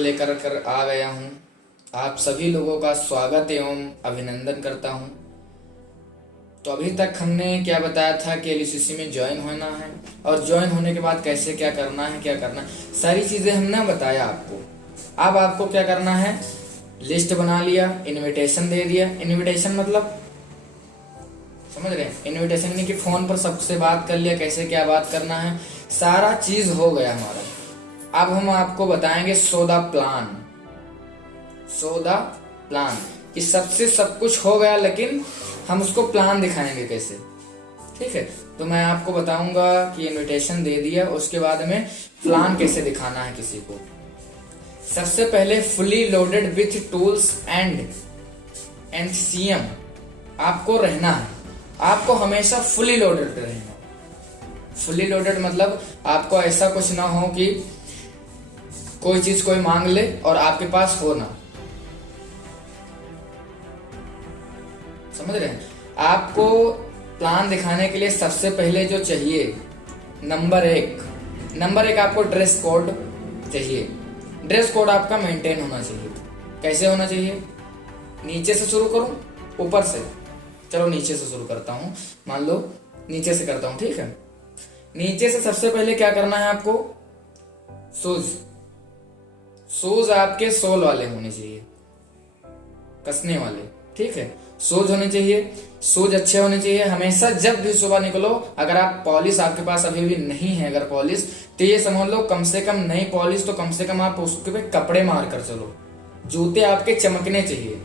लेकर कर आ गया हूँ। आप सभी लोगों का स्वागत एवं अभिनंदन करता हूँ। तो अभी तक हमने क्या बताया था कि एलयूसीसी में ज्वाइन होना है और ज्वाइन होने के बाद कैसे क्या करना है, सारी चीज़ें हमने बताया आपको। अब आपको क्या करना है, लिस्ट बना लिया, इनविटेशन दे दिया। इनविटेशन मतलब समझ रहे हैं, इनविटेशन यानी कि फोन पर सबसे बात कर लिया, कैसे क्या बात करना है, सारा चीज हो गया हमारा। अब हम आपको बताएंगे सो द प्लान कि सबसे सब कुछ हो गया, लेकिन हम उसको प्लान दिखाएंगे कैसे। ठीक है, तो मैं आपको बताऊंगा कि इनविटेशन दे दिया, उसके बाद में प्लान कैसे दिखाना है किसी को। सबसे पहले fully loaded with tools and NCM आपको रहना है। आपको हमेशा फुली लोडेड रहना। फुली लोडेड मतलब आपको ऐसा कुछ ना हो कि कोई चीज कोई मांग ले और आपके पास हो ना। समझ रहे हैं? आपको प्लान दिखाने के लिए सबसे पहले जो चाहिए, नंबर एक आपको ड्रेस कोड चाहिए। ड्रेस कोड आपका मेंटेन होना चाहिए। कैसे होना चाहिए? नीचे से शुरू करूं ऊपर से? चलो नीचे से शुरू करता हूं। मान लो नीचे से करता हूं, ठीक है। नीचे से सबसे पहले क्या करना है आपको, शूज आपके सोल वाले होने चाहिए, कसने वाले। ठीक है, शूज होने चाहिए, शूज अच्छे होने चाहिए। हमेशा जब भी सुबह निकलो, अगर आप पॉलिश आपके पास अभी भी नहीं है, अगर पॉलिश, तो ये समझ लो कम से कम नहीं पॉलिश तो कम से कम आप उसके पे कपड़े मार कर चलो। जूते आपके चमकने चाहिए।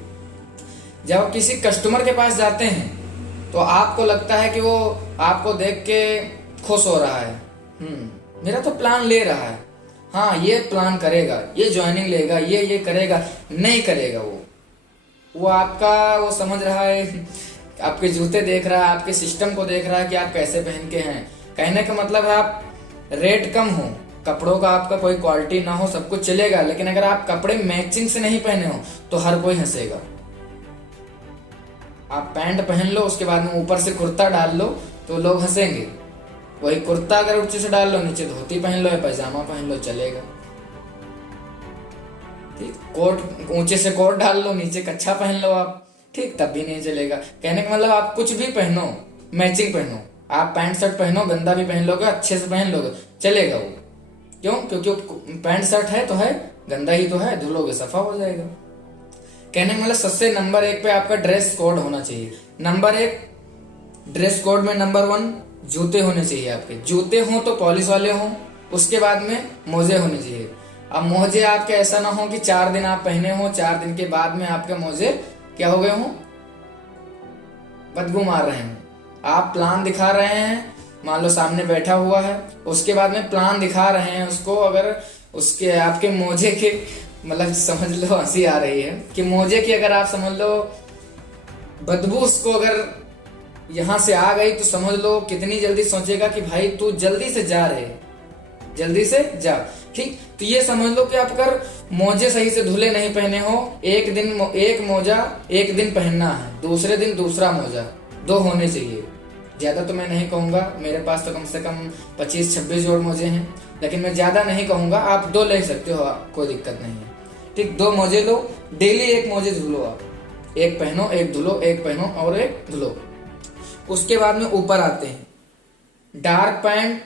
जब आप किसी कस्टमर के पास जाते हैं तो आपको लगता है कि वो आपको देख के खुश हो रहा है, मेरा तो प्लान ले रहा है, हाँ ये प्लान करेगा, ये ज्वाइनिंग लेगा, ये करेगा। नहीं करेगा वो आपका, वो समझ रहा है, आपके जूते देख रहा है, आपके सिस्टम को देख रहा है कि आप कैसे पहन के हैं। कहने का मतलब है आप रेट कम हो, कपड़ों का आपका कोई क्वालिटी ना हो, सब कुछ चलेगा, लेकिन अगर आप कपड़े मैचिंग से नहीं पहने हो तो हर कोई हंसेगा। आप पैंट पहन लो, उसके बाद में ऊपर से कुर्ता डाल लो तो लोग हंसेंगे। वही कुर्ता अगर ऊंचे से डाल लो, नीचे धोती पहन लो या पैजामा पहन लो, चलेगा। ठीक, कोट ऊंचे से कोट डाल लो, नीचे कच्छा पहन लो आप, ठीक, तब भी नहीं चलेगा। कहने का मतलब आप कुछ भी पहनो, मैचिंग पहनो। आप पैंट शर्ट पहनो, गंदा भी पहन लोगे, अच्छे से पहन लोगे, चलेगा वो। क्यों? क्योंकि पैंट शर्ट है तो है, गंदा ही तो है, धुलोगे सफा हो जाएगा। कहने का मतलब सबसे नंबर 1 पे आपका ड्रेस कोड होना चाहिए। नंबर 1 ड्रेस कोड में नंबर 1 जूते होने चाहिए आपके। जूते हो तो पॉलिश वाले हो, उसके बाद में मोजे होने चाहिए। अब मोजे आपके ऐसा ना हो कि 4 दिन आप पहने हो, 4 दिन के बाद में आपके मोजे क्या हो गए हो, बदबू मार रहे हैं। आप प्लान दिखा रहे हैं, मान लो सामने बैठा हुआ है, उसके बाद में प्लान दिखा रहे हैं उसको, अगर उसके आपके मोजे के मतलब समझ लो, हंसी आ रही है कि मोजे की अगर आप समझ लो बदबू उसको अगर यहां से आ गई तो समझ लो कितनी जल्दी सोचेगा कि भाई तू जल्दी से जा रहे, जल्दी से जा। ठीक, तो ये समझ लो कि आप अगर मोजे सही से धुले नहीं पहने हो, एक दिन एक मोजा एक दिन पहनना है, दूसरे दिन दूसरा मोजा, 2 होने चाहिए। ज्यादा तो मैं नहीं कहूंगा, मेरे पास तो कम से कम 25-26 जोड़ मोजे हैं, लेकिन मैं ज्यादा नहीं कहूंगा, आप 2 ले सकते हो, कोई दिक्कत नहीं है। ठीक, 2 मोजे लो, डेली एक मोजे धुलो आप, एक पहनो एक धुलो, एक पहनो और एक धुलो। उसके बाद में ऊपर आते हैं dark pant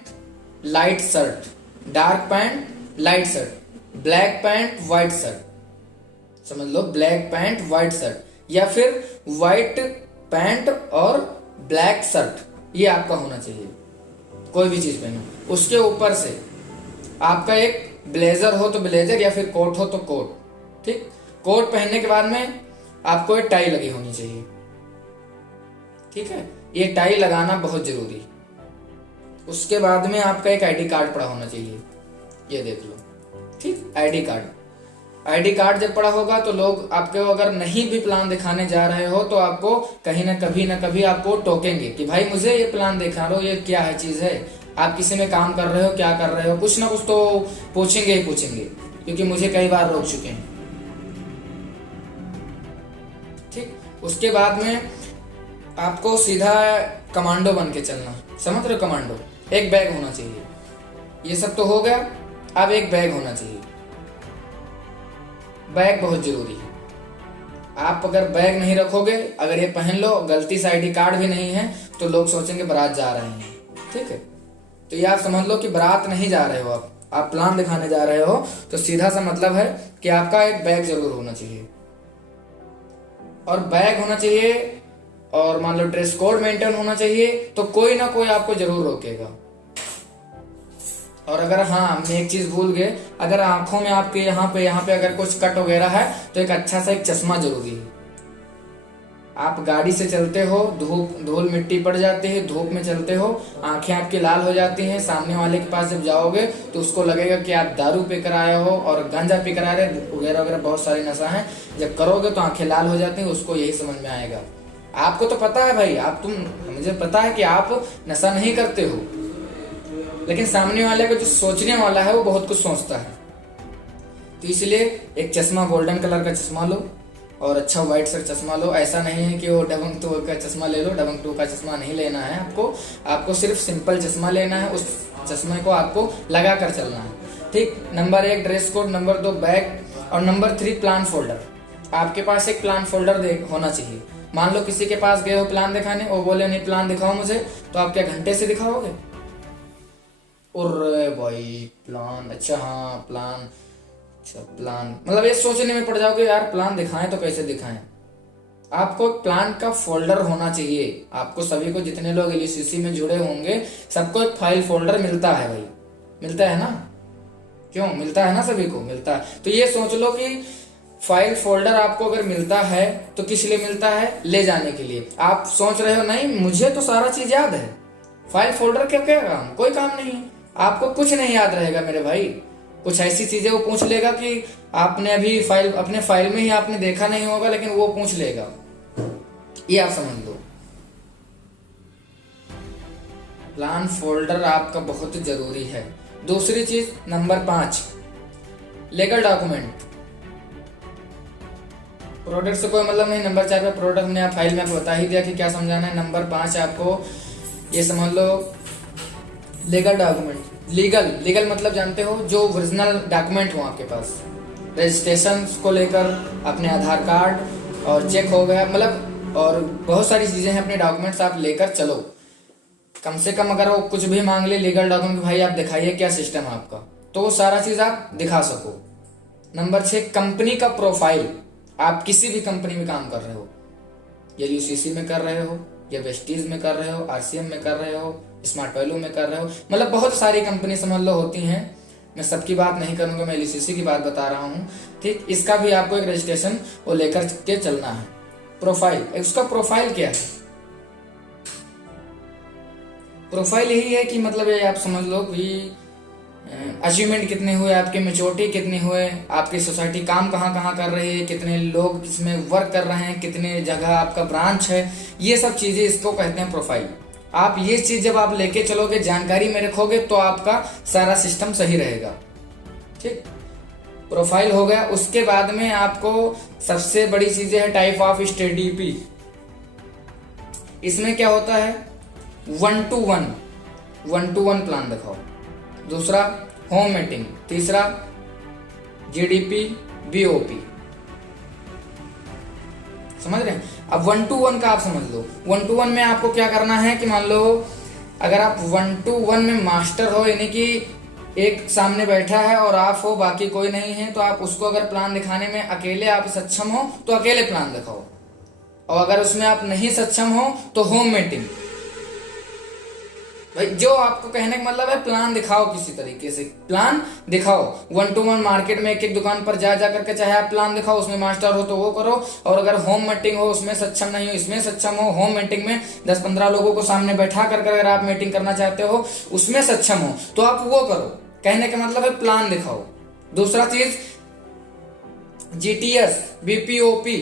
light shirt, dark pant light shirt, black pant white shirt. समझ लो ब्लैक पैंट व्हाइट शर्ट या फिर व्हाइट पैंट और ब्लैक शर्ट, ये आपका होना चाहिए। कोई भी चीज पहनो। उसके ऊपर से आपका एक ब्लेजर हो तो ब्लेजर या फिर कोट हो तो कोट। ठीक, कोट पहनने के बाद में आपको एक टाई लगी होनी चाहिए। ठीक है, ये टाई लगाना बहुत जरूरी। उसके बाद में आपका एक आईडी कार्ड पड़ा होना चाहिए, ये देख लो। ठीक, आईडी कार्ड जब पड़ा होगा तो लोग आपके अगर नहीं भी प्लान दिखाने जा रहे हो तो आपको कहीं ना कभी आपको टोकेंगे कि भाई मुझे ये प्लान दिखा रहे हो, ये क्या है चीज है, आप किसी में काम कर रहे हो, क्या कर रहे हो, कुछ ना कुछ तो पूछेंगे ही पूछेंगे, क्योंकि मुझे कई बार रोक चुके हैं। ठीक, उसके बाद में आपको सीधा कमांडो बन के चलना। समझ रहे हो? कमांडो, एक बैग होना चाहिए। ये सब तो हो गया, अब एक बैग होना चाहिए। बैग बहुत जरूरी है। आप अगर बैग नहीं रखोगे, अगर ये पहन लो, गलती से आईडी कार्ड भी नहीं है, तो लोग सोचेंगे बारात जा रहे हैं। ठीक है, तो ये आप समझ लो कि बारात नहीं जा रहे हो, आप प्लान दिखाने जा रहे हो, तो सीधा सा मतलब है कि आपका एक बैग जरूर होना चाहिए। और बैग होना चाहिए, और मान लो ड्रेस कोड मेंटेन होना चाहिए, तो कोई ना कोई आपको जरूर रोकेगा। और अगर हाँ, हम एक चीज भूल गए, अगर आंखों में आपके यहाँ पे अगर कुछ कट वगैरह है, तो एक अच्छा सा एक चश्मा जरूरी है। आप गाड़ी से चलते हो, धूल मिट्टी पड़ जाती है, धूप में चलते हो, आंखें आपकी लाल हो जाती हैं, सामने वाले के पास जब जाओगे तो उसको लगेगा कि आप दारू पी कर आए हो और गांजा पी कर आ रहे वगैरह वगैरह, बहुत सारी नशा है। जब करोगे तो आंखें लाल हो जाती हैं, उसको यही समझ में आएगा। आपको तो पता है भाई, मुझे पता है कि आप नशा नहीं करते हो, लेकिन सामने वाले का जो सोचने वाला है वो बहुत कुछ सोचता है। तो इसलिए एक चश्मा, गोल्डन कलर का चश्मा लो, और अच्छा व्हाइट सा चश्मा लो। ऐसा नहीं है कि वो दबंग 2 का चश्मा ले लो, दबंग 2 का चश्मा नहीं लेना है आपको सिर्फ सिंपल चश्मा लेना है। उस चश्मे को आपको लगा कर चलना है। ठीक, number 1 dress code, number 2 bag, और नंबर 3 प्लान फोल्डर। आपके पास एक प्लान फोल्डर होना चाहिए। मान लो किसी के पास गए हो प्लान दिखाने, वो बोले नहीं प्लान दिखाओ मुझे, तो आप क्या घंटे से दिखाओगे? अरे भाई प्लान, अच्छा हाँ प्लान, अच्छा प्लान, मतलब ये सोचने में पड़ जाओगे यार प्लान दिखाएं तो कैसे दिखाएं। आपको प्लान का फोल्डर होना चाहिए। आपको सभी को, जितने लोग एलयूसीसी में जुड़े होंगे, सबको एक फाइल फोल्डर मिलता है भाई, मिलता है ना? क्यों मिलता है ना? सभी को मिलता है। तो ये सोच लो कि फाइल फोल्डर आपको अगर मिलता है तो किस लिए मिलता है? ले जाने के लिए। आप सोच रहे हो नहीं मुझे तो सारा चीज याद है, फाइल फोल्डर क्या क्या काम? कोई काम नहीं है। आपको कुछ नहीं याद रहेगा मेरे भाई। कुछ ऐसी चीजें वो पूछ लेगा कि आपने अभी अपने फाइल में ही आपने देखा नहीं होगा, लेकिन वो पूछ लेगा। ये आप समझ लो, प्लान फोल्डर आपका बहुत जरूरी है। दूसरी चीज नंबर 5, लीगल डॉक्यूमेंट। प्रोडक्ट से कोई मतलब नहीं। नंबर 4 पे प्रोडक्ट ने आप फाइल में आपको बता ही दिया कि क्या समझाना है। नंबर 5 आपको ये समझ लो, लीगल डॉक्यूमेंट। लीगल मतलब जानते हो, जो ओरिजिनल डॉक्यूमेंट हो आपके पास, रजिस्ट्रेशन को लेकर, अपने आधार कार्ड और चेक हो गया, मतलब और बहुत सारी चीजें हैं, अपने डॉक्यूमेंट्स आप लेकर चलो। कम से कम अगर वो कुछ भी मांग ले लीगल डॉक्यूमेंट, भाई आप दिखाइए क्या सिस्टम है आपका, तो वो सारा चीज आप दिखा सको। नंबर 6 कंपनी का प्रोफाइल। आप किसी भी कंपनी में काम कर रहे हो, या यूसीसी में कर रहे हो, या वेस्टीज में कर रहे हो, आरसीएम में कर रहे हो, स्मार्ट वैल्यू में कर रहे हो, मतलब बहुत सारी कंपनी समझ लो होती हैं। मैं सबकी बात नहीं करूंगा, मैं एलयूसीसी की बात बता रहा हूँ। ठीक, इसका भी आपको एक रजिस्ट्रेशन वो लेकर के चलना है। प्रोफाइल, उसका प्रोफाइल क्या है? प्रोफाइल यही है कि मतलब ये आप समझ लो कि अचीवमेंट कितने हुए आपके, मेच्योरिटी कितनी हुए, आपकी सोसाइटी काम कहाँ कहाँ कर रही है, कितने लोग इसमें वर्क कर रहे हैं, कितने जगह आपका ब्रांच है, ये सब चीजें इसको कहते हैं प्रोफाइल। आप ये चीज जब आप लेके चलोगे, जानकारी में रखोगे, तो आपका सारा सिस्टम सही रहेगा। ठीक, प्रोफाइल हो गया। उसके बाद में आपको सबसे बड़ी चीजें है टाइप ऑफ स्टडीपी। इसमें क्या होता है? 1-to-1 प्लान दिखाओ। दूसरा होम मीटिंग। तीसरा जीडीपी बीओपी। समझ रहे हैं? अब 1-to-1 का आप समझ लो। 1-to-1 में आपको क्या करना है कि मान लो अगर आप 1-to-1 में मास्टर हो, यानी कि एक सामने बैठा है और आप हो, बाकी कोई नहीं है, तो आप उसको अगर प्लान दिखाने में अकेले आप सक्षम हो तो अकेले प्लान दिखाओ, और अगर उसमें आप नहीं सक्षम हो तो होम मीटिंग। भाई जो आपको कहने का मतलब है, प्लान दिखाओ, किसी तरीके से प्लान दिखाओ। 1-to-1 मार्केट में एक एक दुकान पर जा करके चाहे आप प्लान दिखाओ, उसमें मास्टर हो तो वो करो, और अगर होम मीटिंग हो, उसमें सक्षम नहीं हो, इसमें सक्षम हो, होम मीटिंग में 10-15 लोगों को सामने बैठा कर अगर आप मीटिंग करना चाहते हो, उसमें सक्षम हो तो आप वो करो। कहने का मतलब है प्लान दिखाओ। दूसरा चीज जीटीएस बीपीओपी।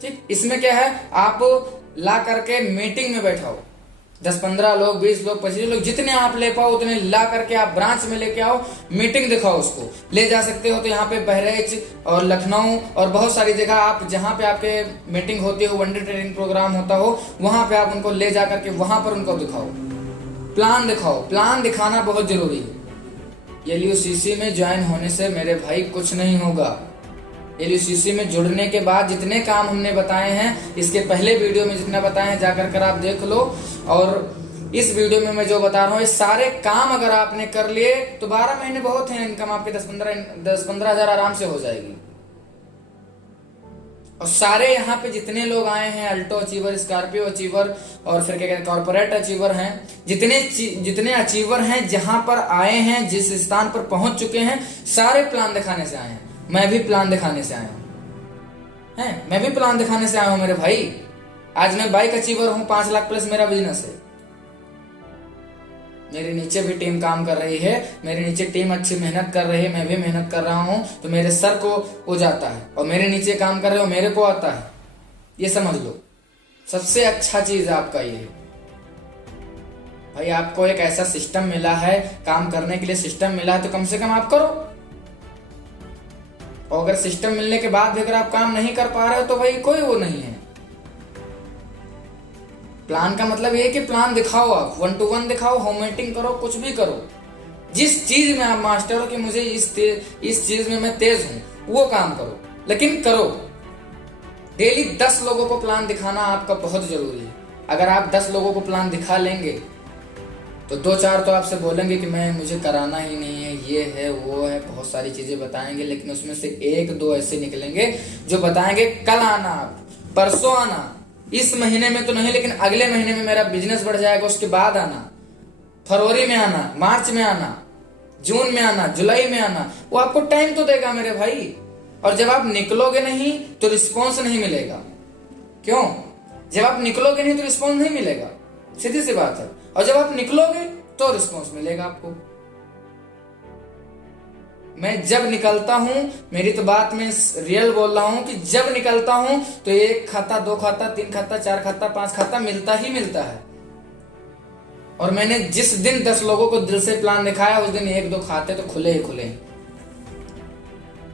ठीक, इसमें क्या है? आप ला करके मीटिंग में बैठाओ, 10-15 लोग, 20 लोग, 25 लोग, जितने आप ले पाओ उतने ला करके आप ब्रांच में लेके आओ, मीटिंग दिखाओ। उसको ले जा सकते हो तो यहाँ पे बहराइच और लखनऊ और बहुत सारी जगह आप जहाँ पे आपके मीटिंग होती हो, वनडे ट्रेनिंग प्रोग्राम होता हो, वहां पे आप उनको ले जा करके वहां पर उनको दिखाओ, प्लान दिखाओ। प्लान दिखाना बहुत जरूरी है। LUCC में ज्वाइन होने से मेरे भाई कुछ नहीं होगा। LUCC में जुड़ने के बाद जितने काम हमने बताए हैं, इसके पहले वीडियो में जितना बताए हैं जाकर कर आप देख लो, और इस वीडियो में मैं जो बता रहा हूँ, ये सारे काम अगर आपने कर लिए तो 12 महीने बहुत है, इनकम आपके 10-15 हजार आराम से हो जाएगी। और सारे यहाँ पे जितने लोग आए हैं, अल्टो अचीवर, स्कॉर्पियो अचीवर और फिर क्या कहते हैं कॉर्पोरेट अचीवर हैं, जितने अचीवर हैं जहां पर आए हैं, जिस स्थान पर पहुंच चुके हैं, सारे प्लान दिखाने से आए हैं। मैं भी प्लान दिखाने से आया हूं, मैं भी प्लान दिखाने से आया हूं मेरे भाई। आज मैं बाइक अचीवर हूं, 5 लाख प्लस मेरा बिजनेस है। मेरे नीचे भी टीम काम कर रही है, मेरे नीचे टीम अच्छी मेहनत कर रही है, मैं भी मेहनत कर रहा हूं, तो मेरे सर को वो जाता है, और मेरे नीचे काम कर रहे हो मेरे को आता है। ये समझ लो, सबसे अच्छा चीज आपका ये भाई, आपको एक ऐसा सिस्टम मिला है, काम करने के लिए सिस्टम मिला है, तो कम से कम आप करो। और अगर सिस्टम मिलने के बाद भी अगर आप काम नहीं कर पा रहे हो तो भाई कोई वो नहीं है। प्लान का मतलब ये है कि प्लान दिखाओ, आप 1 to 1 दिखाओ, होम मीटिंग करो, कुछ भी करो। जिस चीज में आप मास्टर हो कि मुझे इस चीज में मैं तेज हूं, वो काम करो, लेकिन करो। डेली 10 लोगों को प्लान दिखाना आपका बहुत जरूरी है। अगर आप 10 लोगों को प्लान दिखा लेंगे तो 2-4 तो आपसे बोलेंगे कि मुझे कराना ही नहीं है, ये है वो है, बहुत सारी चीजें बताएंगे, लेकिन उसमें से 1-2 ऐसे निकलेंगे जो बताएंगे कल आना, आप परसों आना, इस महीने में तो नहीं लेकिन अगले महीने में मेरा बिजनेस बढ़ जाएगा, उसके बाद आना, फरवरी में आना, मार्च में आना, जून में आना, जुलाई में आना। वो आपको टाइम तो देगा मेरे भाई। और जब आप निकलोगे नहीं तो रिस्पॉन्स नहीं मिलेगा। क्यों? जब आप निकलोगे नहीं तो रिस्पॉन्स नहीं मिलेगा, सीधी सी बात है। और जब आप निकलोगे तो रिस्पॉन्स मिलेगा आपको। मैं जब निकलता हूं, मेरी तो बात में रियल बोल रहा हूं कि जब निकलता हूं तो 1 खाता, 2 खाता, 3 खाता, 4 खाता, 5 खाता मिलता ही मिलता है। और मैंने जिस दिन 10 लोगों को दिल से प्लान दिखाया, उस दिन 1-2 खाते तो खुले ही खुले।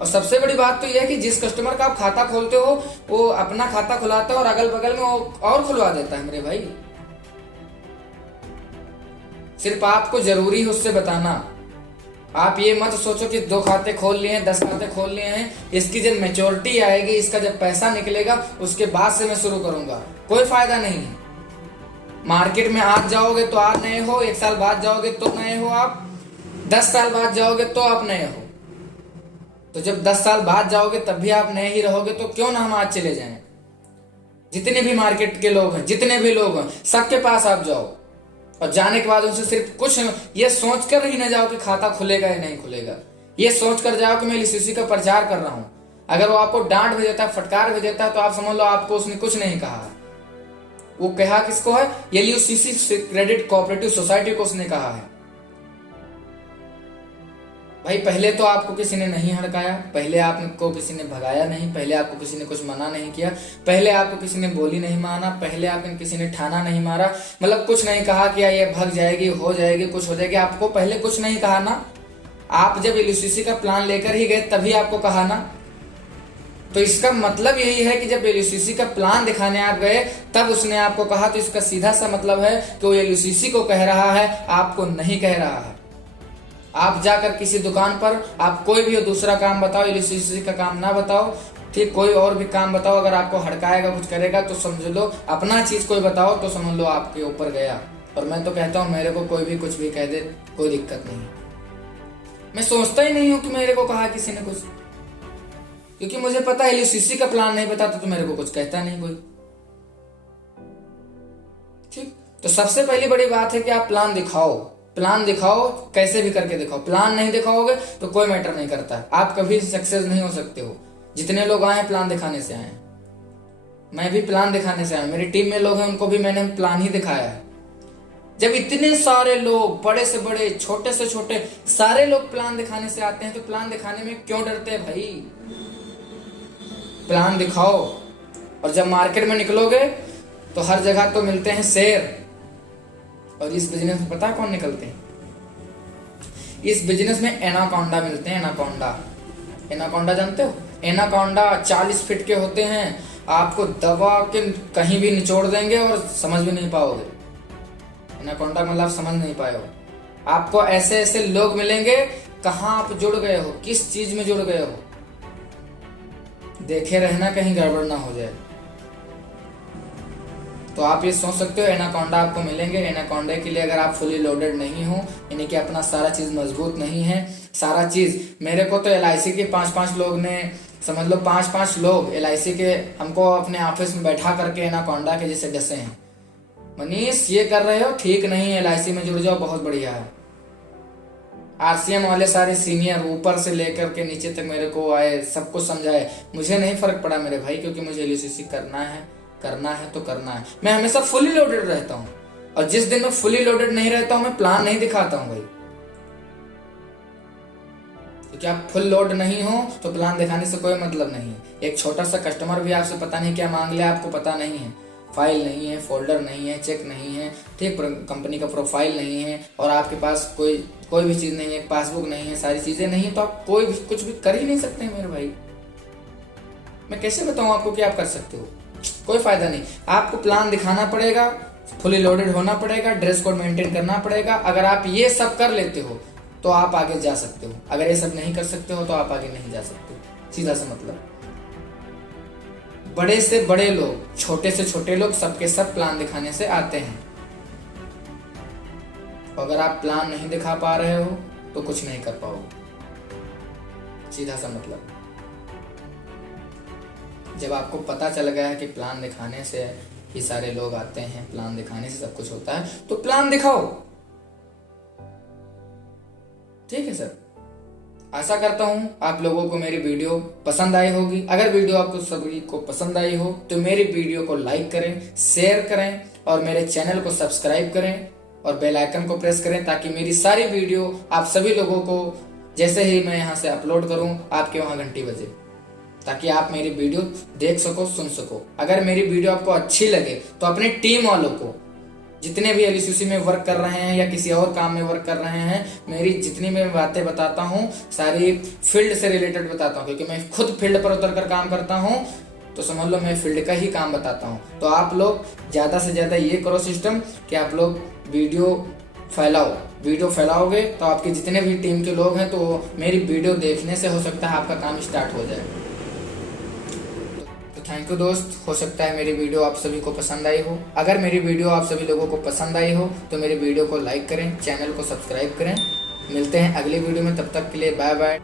और सबसे बड़ी बात तो यह है कि जिस कस्टमर का आप खाता खोलते हो, वो अपना खाता खुलाता है और अगल बगल में और खुलवा देता है मेरे भाई। सिर्फ आपको जरूरी है उससे बताना। आप ये मत सोचो कि 2 खाते खोल लिए हैं, 10 खाते खोल लिए हैं, इसकी जब मैच्योरिटी आएगी, इसका जब पैसा निकलेगा, उसके बाद से मैं शुरू करूंगा। कोई फायदा नहीं है। मार्केट में आज जाओगे तो आज नए हो, 1 साल बाद जाओगे तो नए हो, आप 10 साल बाद जाओगे तो आप नए हो। तो जब 10 साल बाद जाओगे तब भी आप नए ही रहोगे, तो क्यों ना हम आज चले जाएं। जितने भी मार्केट के लोग हैं, जितने भी लोग हैं, सबके पास आप जाओ, और जाने के बाद उनसे सिर्फ कुछ ये सोच कर ही ना जाओ कि खाता खुलेगा या नहीं खुलेगा। ये सोच कर जाओ कि मैं LUCC का प्रचार कर रहा हूं। अगर वो आपको डांट भी देता है, फटकार भी देता है, तो आप समझ लो आपको उसने कुछ नहीं कहा है। वो कहा किसको है? LUCC क्रेडिट कोऑपरेटिव सोसाइटी को उसने कहा है। भाई पहले तो आपको किसी ने नहीं हड़काया, पहले आपको किसी ने भगाया नहीं, पहले आपको किसी ने कुछ मना नहीं किया, पहले आपको किसी ने बोली नहीं माना, पहले आपको किसी ने ठाना नहीं मारा, मतलब कुछ नहीं कहा कि ये भग जाएगी, हो जाएगी, कुछ हो जाएगी। आपको पहले कुछ नहीं कहा ना। आप जब LUCC का प्लान लेकर ही गए तभी आपको कहा ना। तो इसका मतलब यही है कि जब LUCC का प्लान दिखाने आप गए तब उसने आपको कहा, तो इसका सीधा सा मतलब है कि वो LUCC को कह रहा है, आपको नहीं कह रहा है। आप जाकर किसी दुकान पर आप कोई भी दूसरा काम बताओ, LUCC का काम ना बताओ, ठीक, कोई और भी काम बताओ, अगर आपको हड़काएगा, कुछ करेगा तो समझ लो, अपना चीज कोई बताओ तो समझ लो आपके ऊपर गया। और मैं तो कहता हूँ मेरे को कोई भी कुछ भी कह दे, कोई दिक्कत नहीं। मैं सोचता ही नहीं हूँ कि मेरे को कहा किसी ने कुछ, क्योंकि मुझे पता है LUCC का प्लान नहीं बताता तो मेरे को कुछ कहता नहीं कोई। ठीक, तो सबसे पहली बड़ी बात है कि आप प्लान दिखाओ। प्लान दिखाओ, कैसे भी करके दिखाओ। प्लान नहीं दिखाओगे तो कोई मैटर नहीं करता, आप कभी सक्सेस नहीं हो सकते हो। जितने लोग आए हैं प्लान दिखाने से आए, मैं भी प्लान दिखाने से आया, मेरी टीम में लोग हैं उनको भी मैंने प्लान ही दिखाया है। जब इतने सारे लोग, बड़े से बड़े, छोटे से छोटे, सारे लोग प्लान दिखाने से आते हैं, तो प्लान दिखाने में क्यों डरते हैं भाई? प्लान दिखाओ। और जब मार्केट में निकलोगे तो हर जगह तो मिलते हैं शेर, और इस बिजनेस में पता है कौन निकलते हैं? इस बिजनेस में एनाकोंडा मिलते हैं। एनाकोंडा जानते हो? एनाकोंडा 40 फीट के होते हैं, आपको दबा के कहीं भी निचोड़ देंगे और समझ भी नहीं पाओगे। एनाकोंडा मतलब समझ नहीं पाए हो। आपको ऐसे ऐसे लोग मिलेंगे कहाँ आप जुड़ गए हो, किस चीज में जुड़ गए हो। देखे रहना कहीं गड़बड़ ना हो जाए। तो आप ये सोच सकते हो एनाकोंडा आपको मिलेंगे। एनाकोंडा के लिए अगर आप फुली लोडेड नहीं हो, यानी कि अपना सारा चीज मजबूत नहीं है, सारा चीज। मेरे को तो LIC के 5-5 लोग ने, समझ लो 5-5 लोग LIC के हमको अपने ऑफिस में बैठा करके एनाकोंडा के जैसे डसे हैं। मनीष ये कर रहे हो ठीक नहीं है, LIC में जुड़ जाओ, बहुत बढ़िया है। RCM वाले सारे सीनियर ऊपर से लेकर के नीचे तक मेरे को आए, सब कुछ समझाए, मुझे नहीं फर्क पड़ा मेरे भाई, क्योंकि मुझे LIC करना है तो करना है। मैं हमेशा फुली लोडेड रहता हूँ, और जिस दिन मैं फुली लोडेड नहीं रहता हूँ मैं प्लान नहीं दिखाता हूँ भाई। क्योंकि आप फुल लोड नहीं हो तो प्लान दिखाने से कोई मतलब नहीं है। एक छोटा सा कस्टमर भी आपसे पता नहीं क्या मांग ले, आपको पता नहीं है, फाइल नहीं है, फोल्डर नहीं है, चेक नहीं है, ठीक, कंपनी का प्रोफाइल नहीं है, और आपके पास कोई भी चीज नहीं है, पासबुक नहीं है, सारी चीजें नहीं है, तो आप कोई भी कुछ भी कर ही नहीं सकते मेरे भाई। मैं कैसे बताऊं आपको कि आप कर सकते हो? कोई फायदा नहीं। आपको प्लान दिखाना पड़ेगा, फुली लोडेड होना पड़ेगा, ड्रेस कोड मेंटेन करना पड़ेगा। अगर आप ये सब कर लेते हो तो आप आगे जा सकते हो। अगर ये सब नहीं कर सकते हो तो आप आगे नहीं जा सकते, सीधा सा मतलब। बड़े से बड़े लोग, छोटे से छोटे लोग, सबके सब प्लान दिखाने से आते हैं। अगर आप प्लान नहीं दिखा पा रहे हो तो कुछ नहीं कर पाओगे, सीधा सा मतलब। जब आपको पता चल गया है कि प्लान दिखाने से ही सारे लोग आते हैं, प्लान दिखाने से सब कुछ होता है, तो प्लान दिखाओ। ठीक है सर, आशा करता हूं आप लोगों को मेरी वीडियो पसंद आई होगी। अगर वीडियो आपको सभी को पसंद आई हो तो मेरी वीडियो को लाइक करें, शेयर करें, और मेरे चैनल को सब्सक्राइब करें, और बेल आइकन को प्रेस करें, ताकि मेरी सारी वीडियो आप सभी लोगों को, जैसे ही मैं यहाँ से अपलोड करूं, आपके वहां घंटी बजे, ताकि आप मेरी वीडियो देख सको, सुन सको। अगर मेरी वीडियो आपको अच्छी लगे तो अपनी टीम वालों को, जितने भी LIC में वर्क कर रहे हैं या किसी और काम में वर्क कर रहे हैं, मेरी जितनी मैं बातें बताता हूँ सारी फील्ड से रिलेटेड बताता हूँ, क्योंकि मैं खुद फील्ड पर उतर कर काम करता हूँ, तो समझ लो मैं फील्ड का ही काम बताता हूँ। तो आप लोग ज्यादा से ज्यादा ये करो सिस्टम कि आप लोग वीडियो फैलाओगे तो आपके जितने भी टीम के लोग हैं, तो मेरी वीडियो देखने से हो सकता है आपका काम स्टार्ट हो जाए। थैंक यू दोस्त, हो सकता है मेरी वीडियो आप सभी को पसंद आई हो। अगर मेरी वीडियो आप सभी लोगों को पसंद आई हो तो मेरी वीडियो को लाइक करें, चैनल को सब्सक्राइब करें। मिलते हैं अगली वीडियो में, तब तक के लिए बाय बाय।